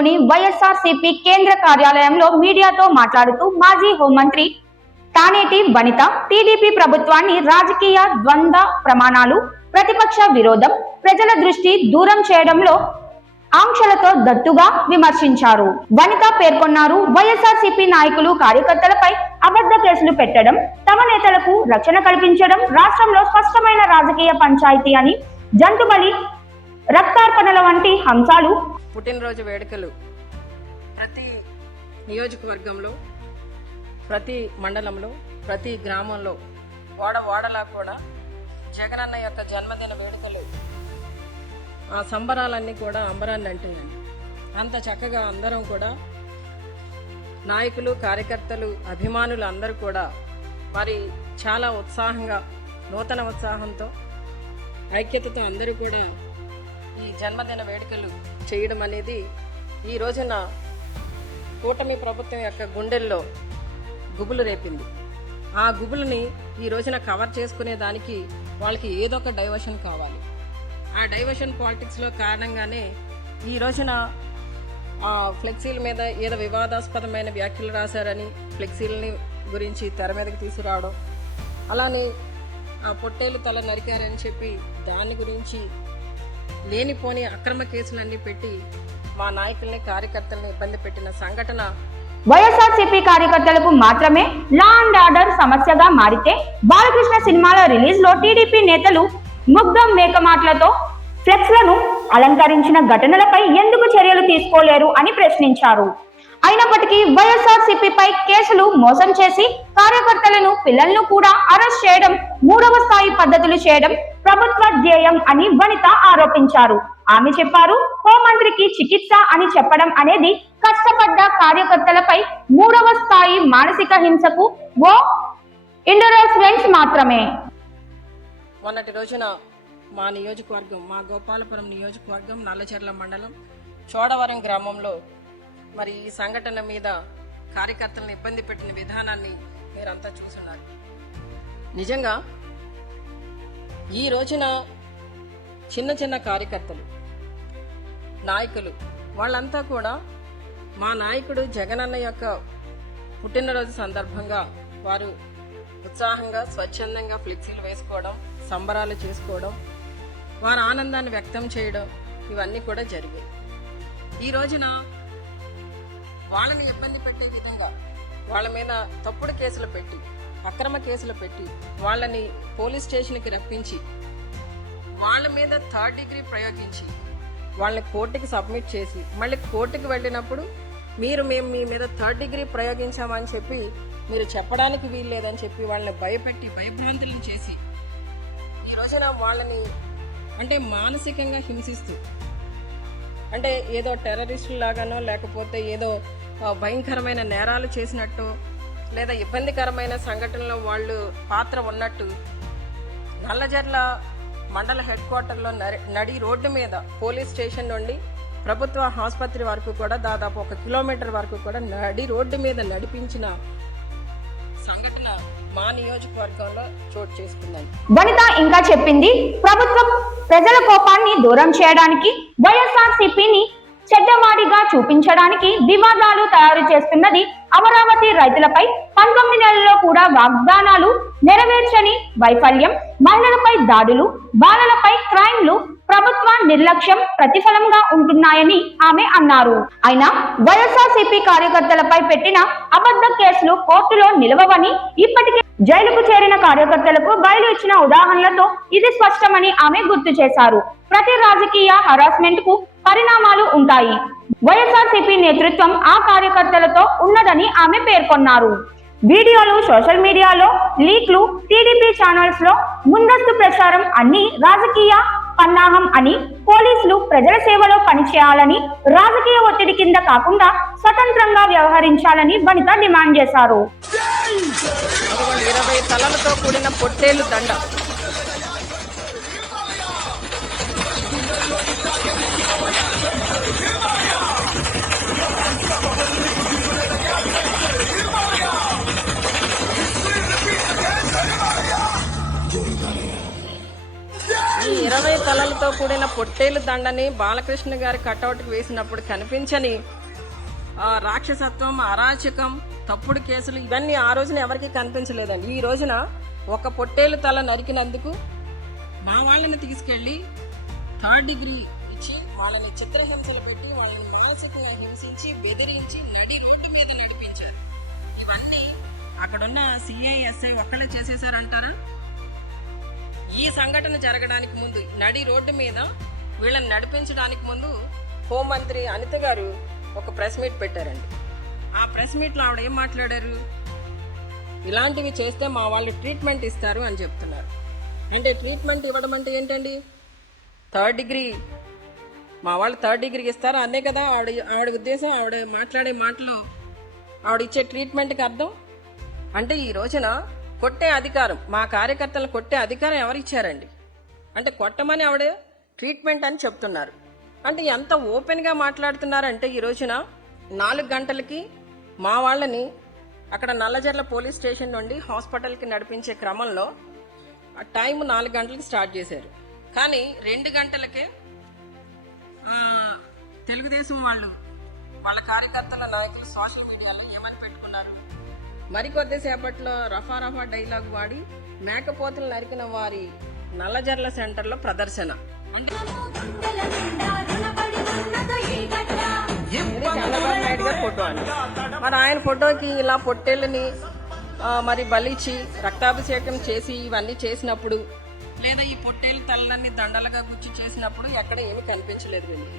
నగరంలోని వైఎస్ఆర్సీపీ కేంద్ర కార్యాలయంలో మీడియాతో మాట్లాడుతూ మాజీ హోంమంత్రి తానేటి వనిత టీడీపీ ప్రభుత్వాన్ని రాజకీయ ద్వంద్వ ప్రమాణాలు, ప్రతిపక్ష విరోధం, ప్రజల దృష్టి దూరం చేయడంలో ఆంక్షలతో దట్టుగా విమర్శించారు. వనిత పేర్కొన్నారు, వైఎస్ఆర్సీపీ నాయకులు, కార్యకర్తలపై అబద్ధ కేసులు పెట్టడం, తమ నేతలకు రక్షణ కల్పించడం రాష్ట్రంలో స్పష్టమైన రాజకీయ పంచాయతీ అని, జంతుబలి, రక్తార్పణల వంటి అంశాలు. పుట్టినరోజు వేడుకలు ప్రతి నియోజకవర్గంలో, ప్రతి మండలంలో, ప్రతి గ్రామంలో, వాడలా కూడా జగనన్న యొక్క జన్మదిన వేడుకలు ఆ సంబరాలన్నీ కూడా అంబరాన్ని అంటాయండి. అంత చక్కగా అందరం కూడా నాయకులు, కార్యకర్తలు, అభిమానులు అందరూ కూడా మరి చాలా ఉత్సాహంగా, నూతన ఉత్సాహంతో, ఐక్యతతో అందరూ కూడా ఈ జన్మదిన వేడుకలు చేయడం అనేది ఈ రోజున కూటమి ప్రభుత్వం యొక్క గుండెల్లో గుబులు రేపింది. ఆ గుబులని ఈ రోజున కవర్ చేసుకునే దానికి వాళ్ళకి ఏదో ఒక డైవర్షన్ కావాలి. ఆ డైవర్షన్ పాలిటిక్స్లో కారణంగానే ఈ రోజున ఫ్లెక్సీల మీద ఏదో వివాదాస్పదమైన వ్యాఖ్యలు రాశారని ఫ్లెక్సీలని గురించి తెర మీదకి తీసుకురావడం, అలానే ఆ పొట్టేలు తల నరికారని చెప్పి దాని గురించి లేనిపోని అక్రమ కేసులన్నీ పెట్టి మా నాయకుల్ని, కార్యకర్తల్ని ఇబ్బంది పెట్టిన సంఘటన. వైఎస్ఆర్సీపీ కార్యకర్తలకు మాత్రమే లా అండ్ ఆర్డర్ సమస్యగా మారితే బాలకృష్ణ సినిమాల రిలీజ్ లో టీడీపీ నేతలు ముగ్ధం మేకమాటలతో ఫ్లెక్స్లను అలంకరించిన ఘటనలపై ఎందుకు చర్యలు తీసుకోలేరు అని ప్రశ్నించారు. అయినప్పటికీ వైఎస్ఆర్సీపీపై కేసులు, మోసం చేసి కార్యకర్తలను, పిల్లలను కూడా అరెస్ట్ చేయడం, మూడవ స్థాయి పద్ధతులు చేయడం ప్రభుత్వ ధ్యేయం అని వనిత ఆరోపించారు. ఆమె చెప్పారు, హోంమంత్రికి చికిత్స అని చెప్పడం అనేది కష్టపడ్డ కార్యకర్తలపై మూడవ స్థాయి మానసిక హింసకు ఓ ఇండోరెన్స్ మాత్రమే. మొన్నటి రోజున మా నియోజకవర్గం, మా గోపాలపురం నియోజకవర్గం నల్లచెర్ల మండలం చోడవరం గ్రామంలో మరి ఈ సంఘటన మీద కార్యకర్తలను ఇబ్బంది పెట్టిన విధానాన్ని మీరంతా చూస్తున్నారు. నిజంగా ఈ రోజున చిన్న చిన్న కార్యకర్తలు, నాయకులు వాళ్ళంతా కూడా మా నాయకుడు జగనన్న యొక్క పుట్టినరోజు సందర్భంగా వారు ఉత్సాహంగా, స్వచ్ఛందంగా ఫ్లెక్సీలు వేసుకోవడం, సంబరాలు చేసుకోవడం, వారి ఆనందాన్ని వ్యక్తం చేయడం ఇవన్నీ కూడా జరిగాయి. ఈ రోజున వాళ్ళని ఇబ్బంది పెట్టే విధంగా వాళ్ళ మీద తప్పుడు కేసులు పెట్టి, అక్రమ కేసులు పెట్టి, వాళ్ళని పోలీస్ స్టేషన్కి రప్పించి, వాళ్ళ మీద 3rd డిగ్రీ ప్రయోగించి, వాళ్ళని కోర్టుకి సబ్మిట్ చేసి, మళ్ళీ కోర్టుకి వెళ్ళినప్పుడు మేము మీ మీద 3rd డిగ్రీ ప్రయోగించామని చెప్పి మీరు చెప్పడానికి వీల్లేదని చెప్పి వాళ్ళని భయపెట్టి, భయభ్రాంతులను చేసి ఈ రోజున వాళ్ళని అంటే మానసికంగా హింసిస్తూ, అంటే ఏదో టెర్రరిస్టుల లాగానో, లేకపోతే ఏదో భయంకరమైన నేరాలు చేసినట్టు, లేదా ఇబ్బందికరమైన సంఘటనలో వాళ్ళు పాత్ర ఉన్నట్టు నల్లజర్ల మండల హెడ్ క్వార్టర్లో నడి రోడ్డు మీద పోలీస్ స్టేషన్ నుండి ప్రభుత్వ ఆసుపత్రి వరకు కూడా దాదాపు 1 కిలోమీటర్ వరకు కూడా నడి రోడ్డు మీద నడిపించిన సంఘటన మా నియోజకవర్గంలో చోటు చేసుకుంది. వనిత ఇంకా చెప్పింది, ప్రభుత్వం ప్రజల కోపాన్ని దూరం చేయడానికి, వైఎస్ఆర్సీపీని చెడ్డవాడిగా చూపించడానికి వివాదాలు తయారు చేస్తున్నది. అమరావతి రైతులపై 19 నెలల్లో కూడా వాగ్దానాలు నెరవేర్చని వైఫల్యం, మహిళలపై దాడులు, బాలలపై క్రైమ్లు ప్రభుత్వ నిర్లక్ష్యం ప్రతిఫలంగా ఉంటున్నాయని ఆమె అన్నారు. అయినా వైఎస్ఆర్సీపీ కార్యకర్తలపై పెట్టిన అబద్ధ కేసులు కోర్టులో నిలవవని, ఇప్పటికే జైలుకు చేరిన కార్యకర్తలకు బయలు ఇచ్చిన ఉదాహరణలతో ఇది స్పష్టమని ఆమె గుర్తు చేశారు. ప్రతి రాజకీయ హరాస్మెంట్ కు పరిణామాలు ఉంటాయి. వైఎస్ఆర్సీపీ నేతృత్వం ఆ కార్యకర్తలతో ఉన్నదని ఆమె పేర్కొన్నారు. వీడియోలు, సోషల్ మీడియాలో లీక్లు, టీడీపీ ఛానల్స్ లో ముందస్తు ప్రచారం అన్ని రాజకీయ పన్నాహం అని, పోలీసులు ప్రజల సేవలో పనిచేయాలని, రాజకీయ ఒత్తిడి కింద కాకుండా స్వతంత్రంగా వ్యవహరించాలని వనిత డిమాండ్ చేశారు. 20 తలలతో కూడిన పొట్టేలు దండ ఈ 20 తలలతో కూడిన పొట్టేలు దండని బాలకృష్ణ గారి కటౌట్కి వేసినప్పుడు కనిపించని రాక్షసత్వం, అరాచకం, తప్పుడు కేసులు ఇవన్నీ ఆ రోజున ఎవరికి కనిపించలేదండి. ఈ రోజున ఒక పొట్టేలు తల నరికినందుకు మా వాళ్ళని తీసుకెళ్లి 3rd డిగ్రీ ఇచ్చి వాళ్ళని చిత్రహింసలు పెట్టి వాళ్ళని మానసికంగా హింసించి బెదిరించి నడి రోడ్డు మీద నడిపించారు. ఇవన్నీ అక్కడున్న CISI ఒక్కళ్ళే చేసేసారంటారా? ఈ సంఘటన జరగడానికి ముందు నడి రోడ్డు మీద వీళ్ళని నడిపించడానికి ముందు హోంమంత్రి అనిత గారు ఒక ప్రెస్ మీట్ పెట్టారండి. ఆ ప్రెస్ మీట్లో ఆవిడ ఏం మాట్లాడారు? ఇలాంటివి చేస్తే మా వాళ్ళు ట్రీట్మెంట్ ఇస్తారు అని చెప్తున్నారు. అంటే ట్రీట్మెంట్ ఇవ్వడం అంటే ఏంటండి? 3rd డిగ్రీ మా వాళ్ళు 3rd డిగ్రీకి ఇస్తారు అనే కదా ఆవిడ ఉద్దేశం. ఆవిడ మాట్లాడే మాటలు ఆవిడ ఇచ్చే ట్రీట్మెంట్కి అర్థం. అంటే ఈ రోజున కొట్టే అధికారం, మా కార్యకర్తలు కొట్టే అధికారం ఎవరిచ్చారండి? అంటే కొట్టమని ఆవిడ ట్రీట్మెంట్ అని చెప్తున్నారు. అంటే ఎంత ఓపెన్గా మాట్లాడుతున్నారంటే ఈ రోజున 4 గంటలకి మా వాళ్ళని అక్కడ నల్లజర్ల పోలీస్ స్టేషన్ నుండి హాస్పిటల్కి నడిపించే క్రమంలో ఆ టైం 4 గంటలకి స్టార్ట్ చేశారు. కానీ 2 గంటలకే తెలుగుదేశం వాళ్ళ కార్యకర్తల నాయకులు సోషల్ మీడియాలో ఏమని పెట్టుకున్నారు? మరికొద్దిసేపట్లో రఫా డైలాగ్ వాడి మేకపోతలు నరికిన వారి నల్లజర్ల సెంటర్లో ప్రదర్శన. అంటే చంద్రబాబు నాయుడు గారి ఫోటో అండి. మరి ఆయన ఫోటోకి ఇలా పొట్టేళ్ళని మరి బలిచి రక్తాభిషేకం చేసి ఇవన్నీ చేసినప్పుడు, లేదా ఈ పొట్టేళ్ళ తలలన్నీ దండలుగా గుచ్చి చేసినప్పుడు ఎక్కడ ఏమీ కనిపించలేదు వీళ్ళు.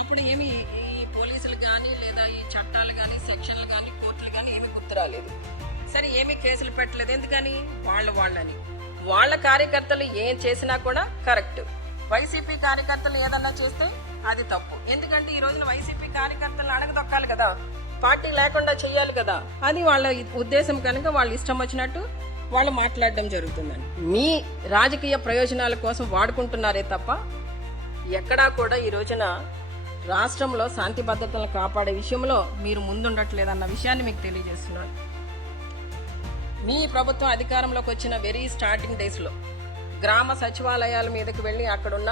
అప్పుడు ఏమి ఈ పోలీసులు కానీ లేదా ఈ చట్టాలు కానీ సెక్షన్లు కానీ కోర్టులు కానీ ఏమీ గుర్తు రాలేదు. సరే ఏమీ కేసులు పెట్టలేదు. ఎందుకని? వాళ్ళని వాళ్ళ కార్యకర్తలు ఏం చేసినా కూడా కరెక్ట్. వైసీపీ కార్యకర్తలు ఏదన్నా చేస్తే అది తప్పు. ఎందుకంటే ఈ రోజున వైసీపీ కార్యకర్తలు అడగదొక్కాలి కదా, పార్టీ లేకుండా చెయ్యాలి కదా. అది వాళ్ళ ఉద్దేశం కనుక వాళ్ళు ఇష్టం వచ్చినట్టు వాళ్ళు మాట్లాడడం జరుగుతుందని మీ రాజకీయ ప్రయోజనాల కోసం వాడుకుంటున్నారే తప్ప ఎక్కడా కూడా ఈ రోజున రాష్ట్రంలో శాంతి భద్రతలను కాపాడే విషయంలో మీరు ముందుండట్లేదన్న విషయాన్ని మీకు తెలియజేస్తున్నాను. మీ ప్రభుత్వం అధికారంలోకి వచ్చిన వెరీ స్టార్టింగ్ డేస్లో గ్రామ సచివాలయాల మీదకి వెళ్ళి అక్కడున్న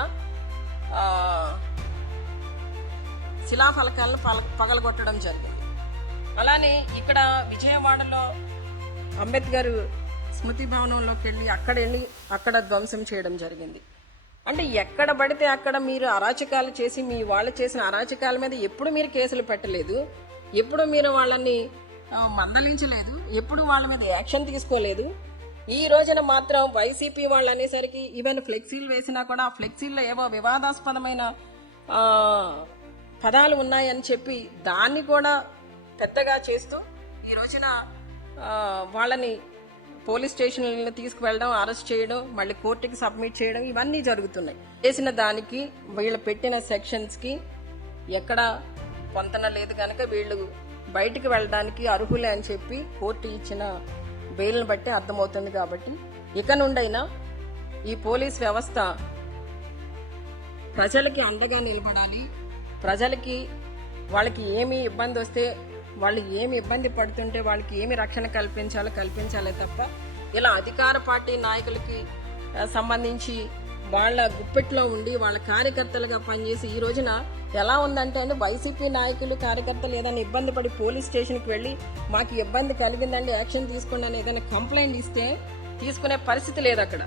శిలాఫలకాలను పగలగొట్టడం జరిగింది. అలానే ఇక్కడ విజయవాడలో అంబేద్కర్ స్మృతి భవనంలోకి వెళ్ళి అక్కడ ధ్వంసం చేయడం జరిగింది. అంటే ఎక్కడ పడితే అక్కడ మీరు అరాచకాలు చేసి మీ వాళ్ళు చేసిన అరాచకాల మీద ఎప్పుడు మీరు కేసులు పెట్టలేదు, ఎప్పుడు మీరు వాళ్ళని మందలించలేదు, ఎప్పుడు వాళ్ళ మీద యాక్షన్ తీసుకోలేదు. ఈ రోజున మాత్రం వైసీపీ వాళ్ళు అనేసరికి ఈవెన్ ఫ్లెక్సీలు వేసినా కూడా ఆ ఫ్లెక్సీల్లో ఏవో వివాదాస్పదమైన పదాలు ఉన్నాయని చెప్పి దాన్ని కూడా పెద్దగా చేస్తూ ఈ రోజున వాళ్ళని పోలీస్ స్టేషన్లను తీసుకువెళ్ళడం, అరెస్ట్ చేయడం, మళ్ళీ కోర్టుకి సబ్మిట్ చేయడం ఇవన్నీ జరుగుతున్నాయి. చేసిన దానికి వీళ్ళు పెట్టిన సెక్షన్స్కి ఎక్కడ పొంతన లేదు కనుక వీళ్ళు బయటికి వెళ్ళడానికి అర్హులే అని చెప్పి కోర్టు ఇచ్చిన బెయిల్ని బట్టి అర్థమవుతుంది. కాబట్టి ఇక నుండైనా ఈ పోలీస్ వ్యవస్థ ప్రజలకి అండగా నిలబడాలి. ప్రజలకి వాళ్ళకి ఏమి ఇబ్బంది వస్తే, వాళ్ళు ఏమి ఇబ్బంది పడుతుంటే వాళ్ళకి ఏమి రక్షణ కల్పించాలే తప్ప ఇలా అధికార పార్టీ నాయకులకి సంబంధించి వాళ్ళ గుప్పెట్లో ఉండి వాళ్ళ కార్యకర్తలుగా పనిచేసి ఈ రోజున ఎలా ఉందంటే అండి, వైసీపీ నాయకులు కార్యకర్తలు ఏదైనా ఇబ్బంది పడి పోలీస్ స్టేషన్కి వెళ్ళి మాకు ఇబ్బంది కలిగిందండి యాక్షన్ తీసుకోండి అని ఏదైనా కంప్లైంట్ ఇస్తే తీసుకునే పరిస్థితి లేదు. అక్కడ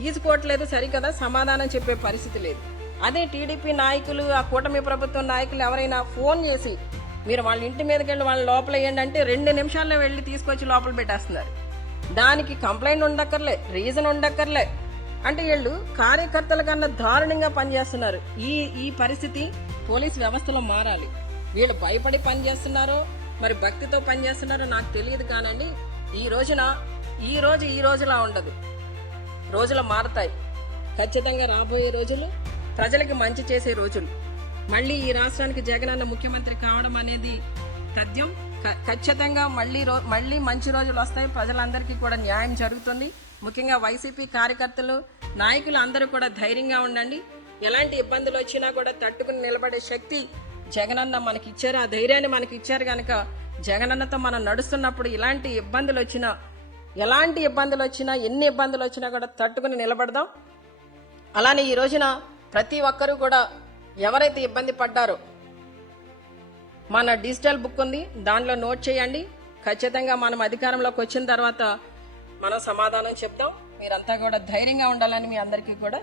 తీసుకోవట్లేదు, సరికదా సమాధానం చెప్పే పరిస్థితి లేదు. అదే టీడీపీ నాయకులు, ఆ కూటమి ప్రభుత్వం నాయకులు ఎవరైనా ఫోన్ చేసి మీరు వాళ్ళ ఇంటి మీదకి వెళ్ళి వాళ్ళ లోపల వేయండి అంటే 2 నిమిషాల్లో వెళ్ళి తీసుకొచ్చి లోపల పెట్టేస్తున్నారు. దానికి కంప్లైంట్ ఉండక్కర్లే, రీజన్ ఉండక్కర్లే. అంటే వీళ్ళు కార్యకర్తల కన్నా దారుణంగా పనిచేస్తున్నారు. ఈ పరిస్థితి పోలీస్ వ్యవస్థలో మారాలి. వీళ్ళు భయపడి పనిచేస్తున్నారో మరి భక్తితో పనిచేస్తున్నారో నాకు తెలియదు కానండి. ఈ రోజులా ఉండదు, రోజులు మారతాయి. ఖచ్చితంగా రాబోయే రోజులు ప్రజలకి మంచి చేసే రోజులు. మళ్ళీ ఈ రాష్ట్రానికి జగనన్న ముఖ్యమంత్రి కావడం అనేది తథ్యం. ఖచ్చితంగా మళ్ళీ మంచి రోజులు వస్తాయి. ప్రజలందరికీ కూడా న్యాయం జరుగుతుంది. ముఖ్యంగా వైసీపీ కార్యకర్తలు, నాయకులు అందరూ కూడా ధైర్యంగా ఉండండి. ఎలాంటి ఇబ్బందులు వచ్చినా కూడా తట్టుకుని నిలబడే శక్తి జగనన్న మనకి ఇచ్చారు. ఆ ధైర్యాన్ని మనకి ఇచ్చారు కనుక జగనన్నతో మనం నడుస్తున్నప్పుడు ఎలాంటి ఇబ్బందులు వచ్చినా, ఎన్ని ఇబ్బందులు వచ్చినా కూడా తట్టుకుని నిలబడదాం. అలానే ఈ రోజున ప్రతి ఒక్కరూ కూడా ఎవరైతే ఇబ్బంది పడ్డారో మన డిజిటల్ బుక్ ఉంది, దాంట్లో నోట్ చేయండి. ఖచ్చితంగా మనం అధికారంలోకి వచ్చిన తర్వాత మనం సమాధానం చెప్తాం. మీరంతా కూడా ధైర్యంగా ఉండాలని మీ అందరికీ కూడా